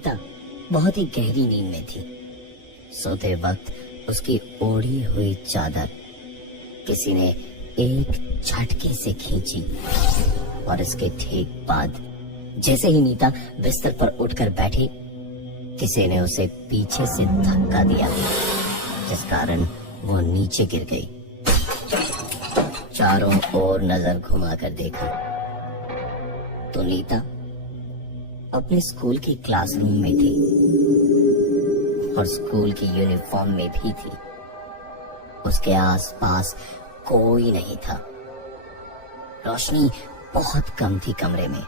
नीता बहुत ही गहरी नींद में थी। सोते वक्त उसकी ओढ़ी हुई चादर किसी ने एक झटके से खींची और इसके ठीक बाद जैसे ही नीता बिस्तर पर उठकर बैठी, किसी ने उसे पीछे से धक्का दिया, जिस कारण वो नीचे गिर गई। चारों ओर नजर घुमाकर देखा तो नीता अपने स्कूल की क्लासरूम में थी और स्कूल की यूनिफॉर्म में भी थी। उसके आसपास कोई नहीं था। रोशनी बहुत कम थी कमरे में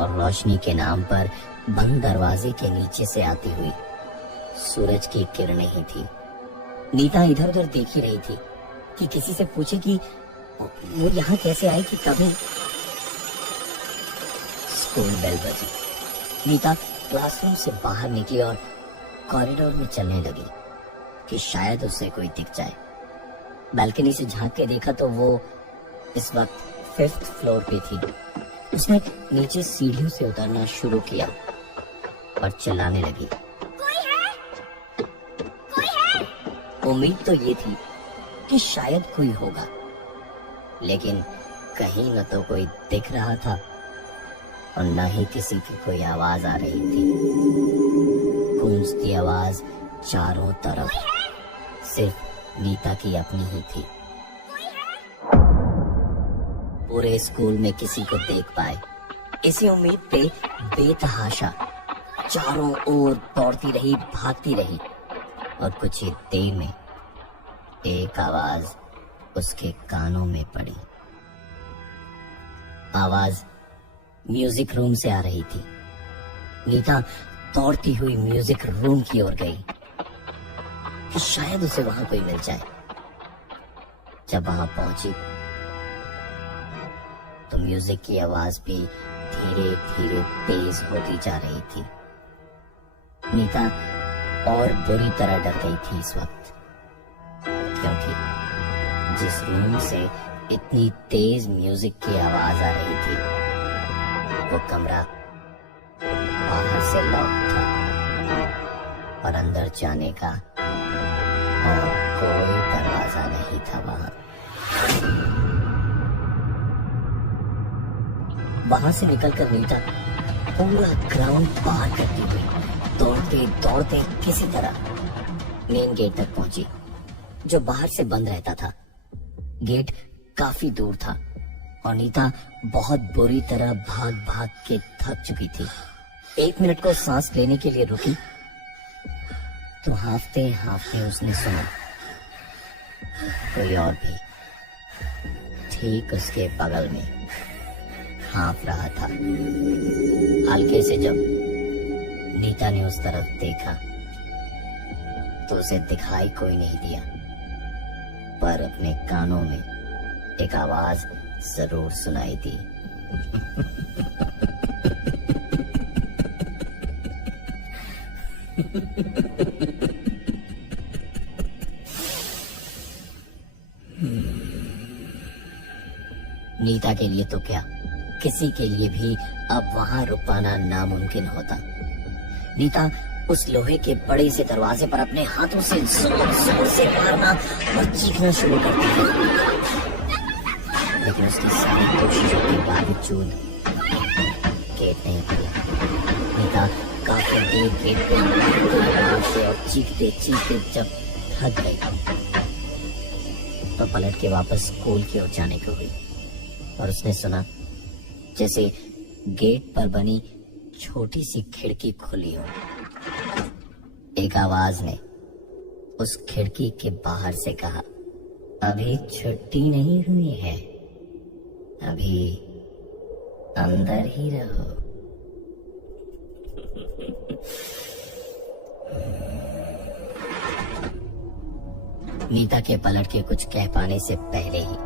और रोशनी के नाम पर बंद दरवाजे के नीचे से आती हुई सूरज की किरणें ही थी। नीता इधर उधर देख ही रही थी कि किसी से पूछे कि वो यहाँ कैसे आई कि कभी। स्कूल बेल बजी। नीता क्लासरूम से बाहर निकली और कॉरिडोर में चलने लगी कि शायद उसे कोई दिख जाए। बालकनी से झांक के देखा तो वो इस वक्त 5th फ्लोर पे थी। उसने नीचे सीढ़ियों से उतरना शुरू किया और चिल्लाने लगी, कोई है? कोई है? उम्मीद तो ये थी कि शायद कोई होगा, लेकिन कहीं न तो कोई दिख रहा था और न ही किसी की कोई आवाज आ रही थी। गूंजती आवाज चारों तरफ सिर्फ नीता की अपनी ही थी। पूरे स्कूल में किसी को देख पाए, इसी उम्मीद पे बेतहाशा चारों ओर दौड़ती रही, भागती रही और कुछ ही देर में एक आवाज उसके कानों में पड़ी। आवाज म्यूजिक रूम से आ रही थी। नीता दौड़ती हुई म्यूजिक रूम की ओर गई कि शायद उसे वहां कोई मिल जाए। जब वहां पहुंची तो म्यूजिक की आवाज भी धीरे धीरे तेज होती जा रही थी। नीता और बुरी तरह डर गई थी इस वक्त, क्योंकि जिस रूम से इतनी तेज म्यूजिक की आवाज आ रही थी वो कमरा बाहर से लॉक था और अंदर जाने का और कोई दरवाजा नहीं था। वहां से निकलकर नीता पूरा ग्राउंड पार करती हुई दौड़ते दौड़ते किसी तरह मेन गेट तक पहुंची, जो बाहर से बंद रहता था। गेट काफी दूर था और नीता बहुत बुरी तरह भाग भाग के थक चुकी थी। 1 मिनट को सांस लेने के लिए रुकी तो हांफते हांफते उसने सुना कोई और भी ठीक उसके बगल में हाँफ रहा था। हल्के से जब नीता ने उस तरफ देखा तो उसे दिखाई कोई नहीं दिया, पर अपने कानों में एक आवाज जरूर सुनाई दी। नीता के लिए तो क्या, किसी के लिए भी अब वहां रुक पाना नामुमकिन होता। नीता उस लोहे के बड़े से दरवाजे पर अपने हाथों से जोर जोर से मारना और चीखना शुरू करती है, लेकिन उसकी सारी कोशिशों के बावजूद गेट नहीं खुला। नीता काफी देर गेट पे मारते और चीखते चीखते जब थक गई तो पलट के वापस स्कूल की ओर जाने को हुई और उसने सुना जैसे गेट पर बनी छोटी सी खिड़की खुली हो। एक आवाज ने उस खिड़की के बाहर से कहा, अभी छुट्टी नहीं हुई है, अभी अंदर ही रहो। नीता के पलट के कुछ कह पाने से पहले ही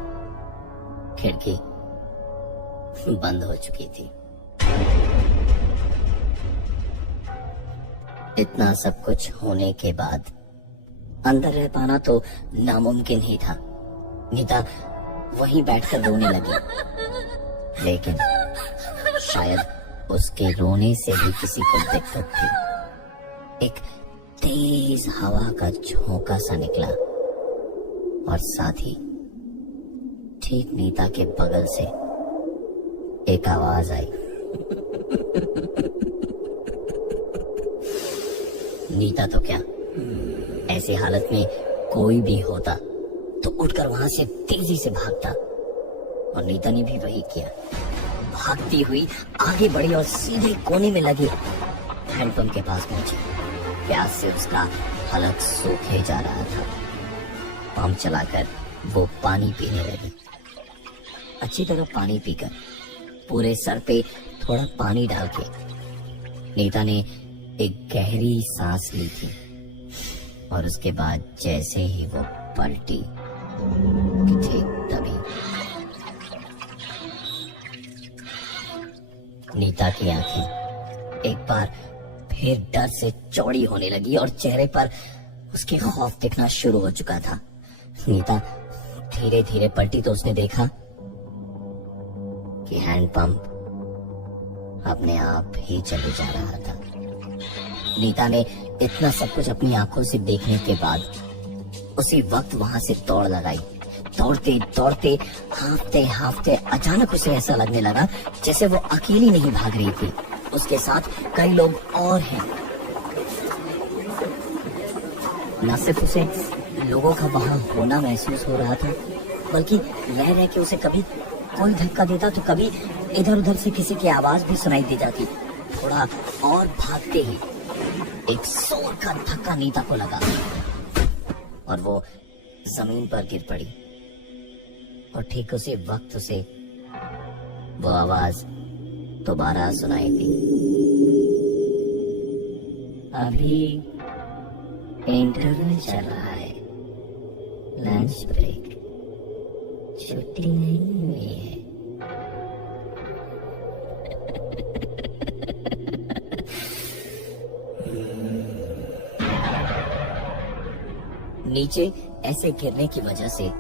खिड़की बंद हो चुकी थी। इतना सब कुछ होने के बाद अंदर रह पाना तो नामुमकिन ही था। नीता वहीं बैठकर रोने लगी, लेकिन शायद उसके रोने से भी किसी को दिक्कत थी। एक तेज हवा का झोंका सा निकला और साथ ही ठीक नीता के बगल से एक आवाज आई। नीता तो क्या, ऐसी हालत में कोई भी होता तो उठकर वहां से तेजी से भागता, और नीता ने भी वही किया। भागती हुई आगे बढ़ी और सीधे कोने में लगे हैंडपंप के पास पहुंची। प्यास से उसका हलक सूखे जा रहा था। पंप चलाकर वो पानी पीने लगी। अच्छी तरह पानी पीकर पूरे सर पे थोड़ा पानी डाल के नीता ने एक गहरी सांस ली थी, और उसके बाद जैसे ही वो पलटी कि ठीक तभी नीता की आंखें एक बार फिर डर से चौड़ी होने लगी और चेहरे पर उसके खौफ दिखना शुरू हो चुका था। नीता धीरे धीरे पलटी तो उसने देखा कि हैंडपंप अपने आप ही चले जा रहा था। नीता ने इतना सब कुछ अपनी आंखों से देखने के बाद उसी वक्त वहां से दौड़ लगाई। दौड़ते दौड़ते हांफते हांफते अचानक उसे ऐसा लगने लगा जैसे वो अकेली नहीं भाग रही थी, उसके साथ कई लोग और हैं। न सिर्फ उसे लोगों का वहां होना महसूस हो रहा था, बल्कि रह रह के उसे कभी कोई धक्का देता तो कभी इधर उधर से किसी की आवाज भी सुनाई दे जाती। थोड़ा और भागते ही एक जोर का धक्का नीता को लगा और वो जमीन पर गिर पड़ी, और ठीक उसी वक्त उसे वो आवाज दोबारा सुनाई दी। अभी इंटरवल चल रहा है, लंच ब्रेक, छुट्टी नहीं हुई है। नीचे ऐसे गिरने की वजह से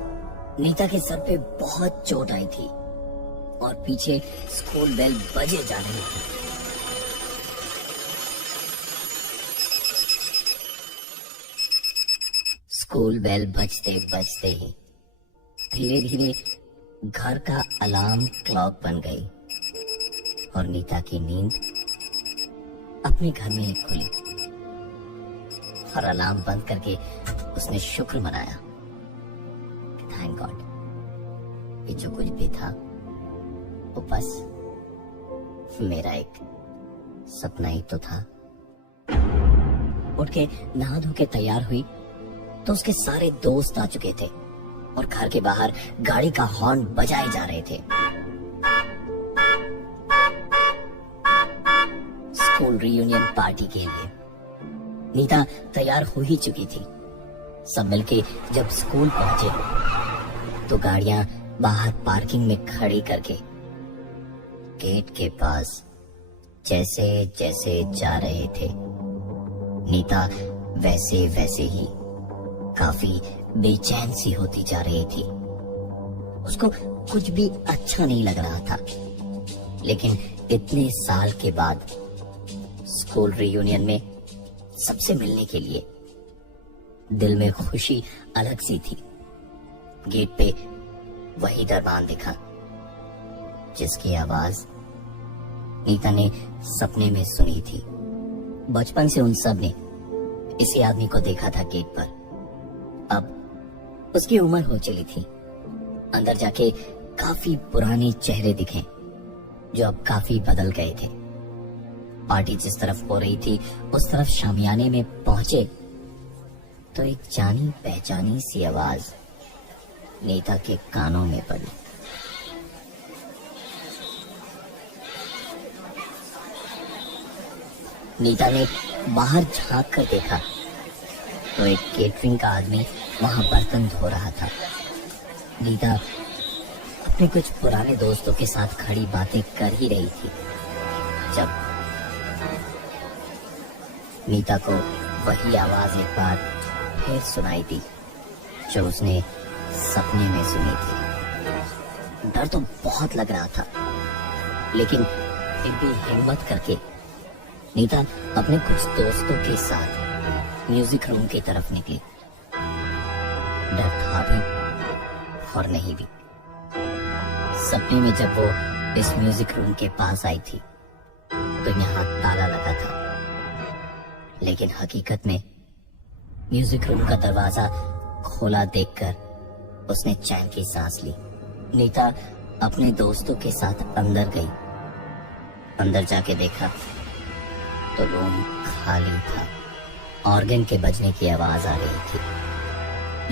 नीता के सर पे बहुत चोट आई थी और पीछे स्कूल बेल बजे जा रही थी। स्कूल बेल बजते बजते ही धीरे धीरे घर का अलार्म क्लॉक बन गई और नीता की नींद अपने घर में ही खुली। और अलार्म बंद करके उसने शुक्र मनाया कि थैंक गॉड, ये जो कुछ भी था वो बस मेरा एक सपना ही तो था। उठ के नहा धो के तैयार हुई तो उसके सारे दोस्त आ चुके थे और घर के बाहर गाड़ी का हॉर्न बजाए जा रहे थे। स्कूल रियूनियन पार्टी के लिए नीता तैयार हो ही चुकी थी। सब मिलके जब स्कूल पहुंचे तो गाड़ियां बाहर पार्किंग में खड़ी करके गेट के पास जैसे जैसे जा रहे थे, नीता वैसे वैसे ही काफी बेचैन सी होती जा रही थी। उसको कुछ भी अच्छा नहीं लग रहा था, लेकिन इतने साल के बाद स्कूल रियूनियन में सबसे मिलने के लिए दिल में खुशी अलग सी थी। गेट पे वही दरबान दिखा जिसकी आवाज नीता ने सपने में सुनी थी। बचपन से उन सब ने इसी आदमी को देखा था गेट पर। अब उसकी उम्र हो चली थी। अंदर जाके काफी पुराने चेहरे दिखे जो अब काफी बदल गए थे। पार्टी जिस तरफ हो रही थी उस तरफ शामियाने में पहुंचे तो एक जानी पहचानी सी आवाज नीता के कानों में पड़ी। नीता ने बाहर झांक कर देखा तो एक केटरिंग का आदमी वहां बर्तन धो रहा था। नीता अपने कुछ पुराने दोस्तों के साथ खड़ी बातें कर ही रही थी जब नीता को वही आवाज एक बार फिर सुनाई दी जो उसने सपने में सुनी थी। डर तो बहुत लग रहा था, लेकिन फिर भी हिम्मत करके नीता अपने कुछ दोस्तों के साथ म्यूजिक रूम की तरफ निकली। डर था भी और नहीं भी। सपने में जब वो इस म्यूजिक रूम के पास आई थी तो यहाँ ताला लगा था, लेकिन हकीकत में म्यूजिक रूम का दरवाजा खोला देखकर उसने चैन की सांस ली। नीता अपने दोस्तों के साथ अंदर गई। अंदर जाके देखा तो रूम खाली था। ऑर्गन के बजने की आवाज आ रही थी,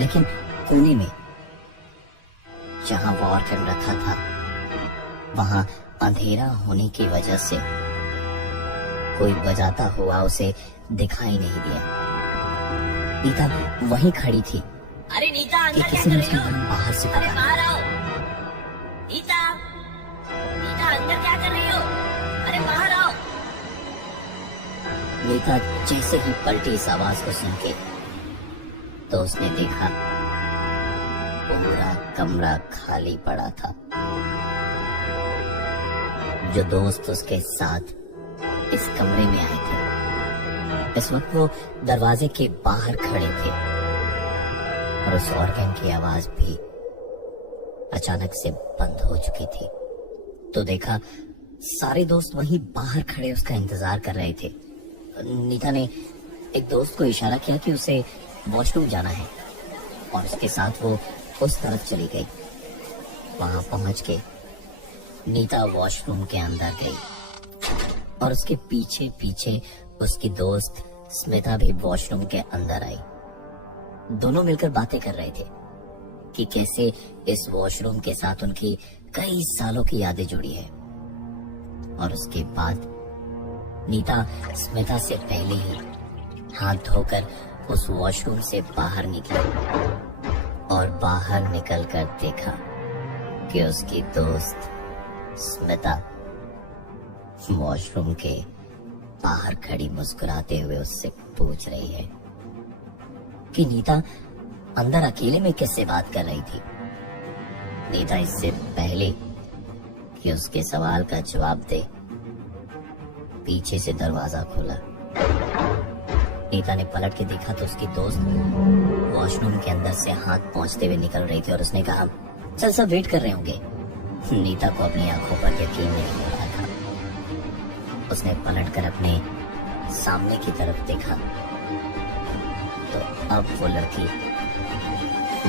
लेकिन कोने में जहां वो ऑर्गन रखा था वहां अंधेरा होने की वजह से कोई बजाता हुआ उसे दिखाई नहीं दिया। नीता वहीं खड़ी थी अरे नीता, कि अंदर क्या किसी कर ने रही उसका हो? नाम बाहर से अरे पुकारा। बाहर आओ। नीता, नीता अंदर क्या कर रही हो? अरे बाहर आओ। नीता जैसे ही पलटी इस आवाज को सुन के तो उसने देखा पूरा कमरा खाली पड़ा था। जो दोस्त उसके साथ इस कमरे में आए थे इस वक्त वो दरवाजे के बाहर खड़े थे और उस ऑर्गन की आवाज भी अचानक से बंद हो चुकी थी। तो देखा सारे दोस्त वहीं बाहर खड़े उसका इंतजार कर रहे थे। नीता ने एक दोस्त को इशारा किया कि उसे वॉशरूम जाना है और उसके साथ वो उस तरफ चली गई। वहां पहुंच के नीता वॉशरूम के अंदर गई और उसके पीछे पीछे उसकी दोस्त स्मिता भी वॉशरूम के अंदर आई। दोनों मिलकर बातें कर रहे थे कि कैसे इस वॉशरूम के साथ उनकी कई सालों की यादें जुड़ी है। और उसके बाद नीता स्मिता से पहले ही हाथ धोकर उस वॉशरूम से बाहर निकली और बाहर निकलकर देखा कि उसकी दोस्त स्मिता वॉशरूम के बाहर खड़ी मुस्कुराते हुए उससे पूछ रही है कि नीता अंदर अकेले में किससे बात कर रही थी। नीता इससे पहले कि उसके सवाल का जवाब दे पीछे से दरवाजा खुला। नीता ने पलट के देखा तो उसकी दोस्त वॉशरूम के अंदर से हाथ पहुंचते हुए निकल रही थी और उसने कहा, चल सब वेट कर रहे होंगे। नीता को अपनी आंखों पर यकीन नहीं हो रहा था। उसने पलटकर अपने सामने की तरफ देखा तो अब वो लड़की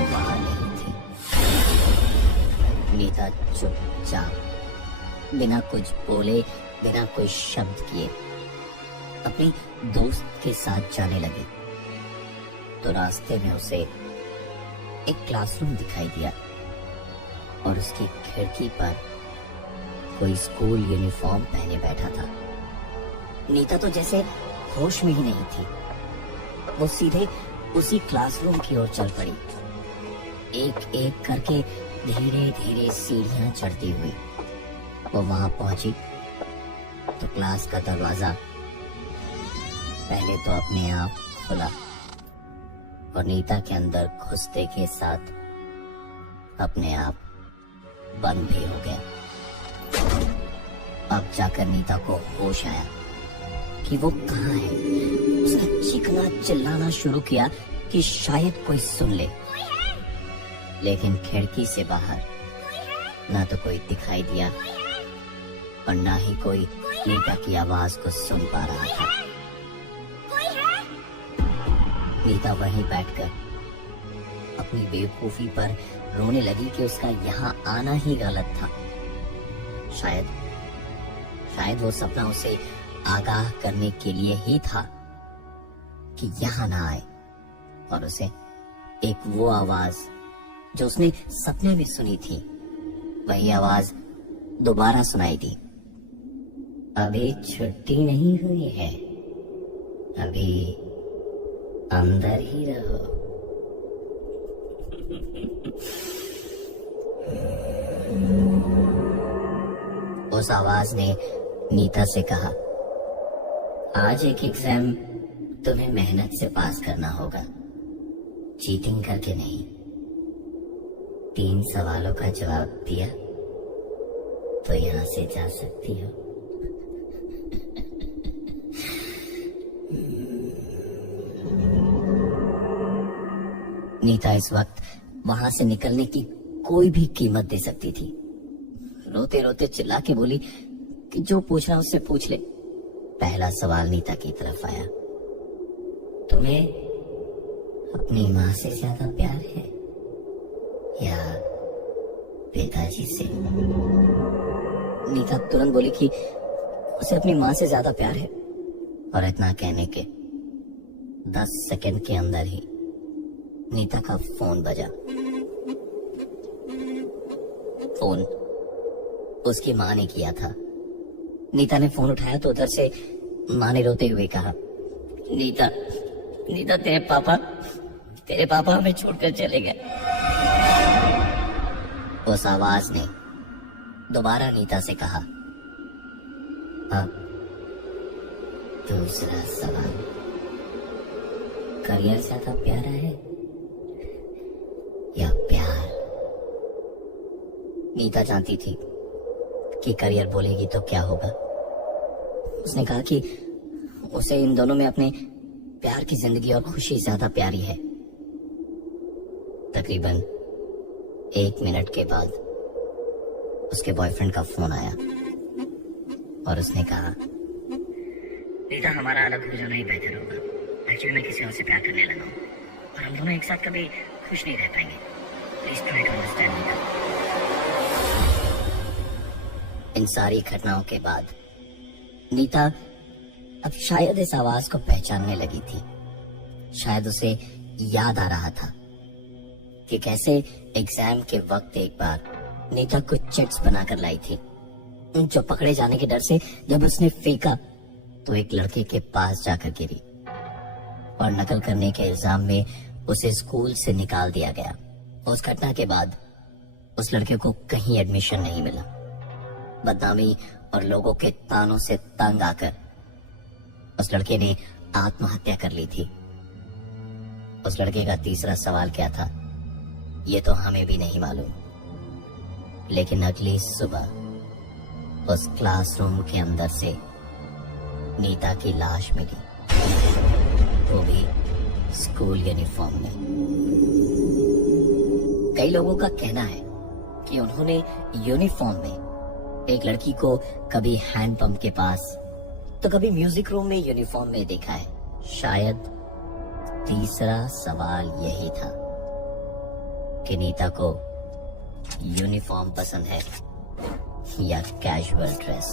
वहां नहीं थी। नीता चुपचाप बिना कुछ बोले बिना कोई शब्द किए अपनी दोस्त के साथ जाने लगी। तो रास्ते में उसे एक क्लासरूम दिखाई दिया और उसकी खिड़की पर कोई स्कूल यूनिफॉर्म पहने बैठा था। नीता तो जैसे होश में ही नहीं थी। वो सीधे उसी क्लासरूम की ओर चल पड़ी, एक एक करके धीरे धीरे सीढ़ियां चढ़ती हुई। वो वहां पहुंची तो क्लास का दरवाजा पहले तो अपने आप खुला और नीता के अंदर घुसते के साथ अपने आप बंद भी हो गया। अब जाकर नीता को होश आया कि वो कहाँ है। उसने चीखना चिल्लाना शुरू किया कि शायद कोई सुन ले, लेकिन खिड़की से बाहर ना तो कोई दिखाई दिया और ना ही कोई नीता की आवाज को सुन पा रहा था। नीता वहीं बैठकर अपनी बेवकूफी पर रोने लगी कि उसका यहाँ आना ही गलत था। शायद वो सपना उसे आगाह करने के लिए ही था कि यहाँ ना आए, और उसे एक वो आवाज जो उसने सपने में सुनी थी वही आवाज दोबारा सुनाई दी। अभी छुट्टी नहीं हुई है, अभी अंदर ही रहो। उस आवाज ने नीता से कहा, आज एक एग्जाम तुम्हें मेहनत से पास करना होगा, चीटिंग करके नहीं। 3 सवालों का जवाब दिया तो यहाँ से जा सकती हो। नीता इस वक्त वहां से निकलने की कोई भी कीमत दे सकती थी। रोते रोते चिल्ला के बोली कि जो पूछना उससे पूछ ले। पहला सवाल नीता की तरफ आया, तुम्हें अपनी माँ से ज्यादा प्यार है या पिताजी से? नीता तुरंत बोली कि उसे अपनी माँ से ज्यादा प्यार है। और इतना कहने के 10 सेकंड के अंदर ही नीता का फोन बजा। फोन उसकी माँ ने किया था। नीता ने फोन उठाया तो उधर से माँ ने रोते हुए कहा, नीता नीता तेरे पापा हमें छोड़कर चले गए। उस आवाज ने दोबारा नीता से कहा, अब दूसरा सवाल, करियर ज्यादा प्यारा है या प्यार? नीता जानती थी कि करियर बोलेगी तो क्या होगा। उसने कहा कि उसे इन दोनों में अपने प्यार की जिंदगी और खुशी ज्यादा प्यारी है। तकरीबन 1 मिनट के बाद उसके बॉयफ्रेंड का फोन आया और उसने कहा, नीता हमारा अलग हो जाना ही बेहतर होगा। एक्चुअली मैं किसी और से प्यार करने लगा हूँ और हम दोनों एक साथ कभी खुश नहीं रह पाएंगे। Please try to understand Nita. इन सारी घटनाओं के बाद नीता अब शायद इस आवाज को पहचानने लगी थी। शायद उसे याद आ रहा था कि कैसे एग्जाम के वक्त एक बार नीता कुछ चिट्स बनाकर लाई थी, जो पकड़े जाने के डर से जब उसने फेंका तो एक लड़के के पास जाकर गिरी और नकल करने के इल्जाम में उसे स्कूल से निकाल दिया गया। उस घटना के बाद उस लड़के को कहीं एडमिशन नहीं मिला। बदनामी और लोगों के तानों से तंग आकर उस लड़के ने आत्महत्या कर ली थी। उस लड़के का तीसरा सवाल क्या था ये तो हमें भी नहीं मालूम, लेकिन अगली सुबह उस क्लासरूम के अंदर से नीता की लाश मिली, वो भी स्कूल यूनिफॉर्म में। कई लोगों का कहना है कि उन्होंने यूनिफॉर्म में एक लड़की को कभी हैंडपंप के पास तो कभी म्यूजिक रूम में यूनिफॉर्म में देखा है। शायद तीसरा सवाल यही था कि नीता को यूनिफॉर्म पसंद है या कैजुअल ड्रेस।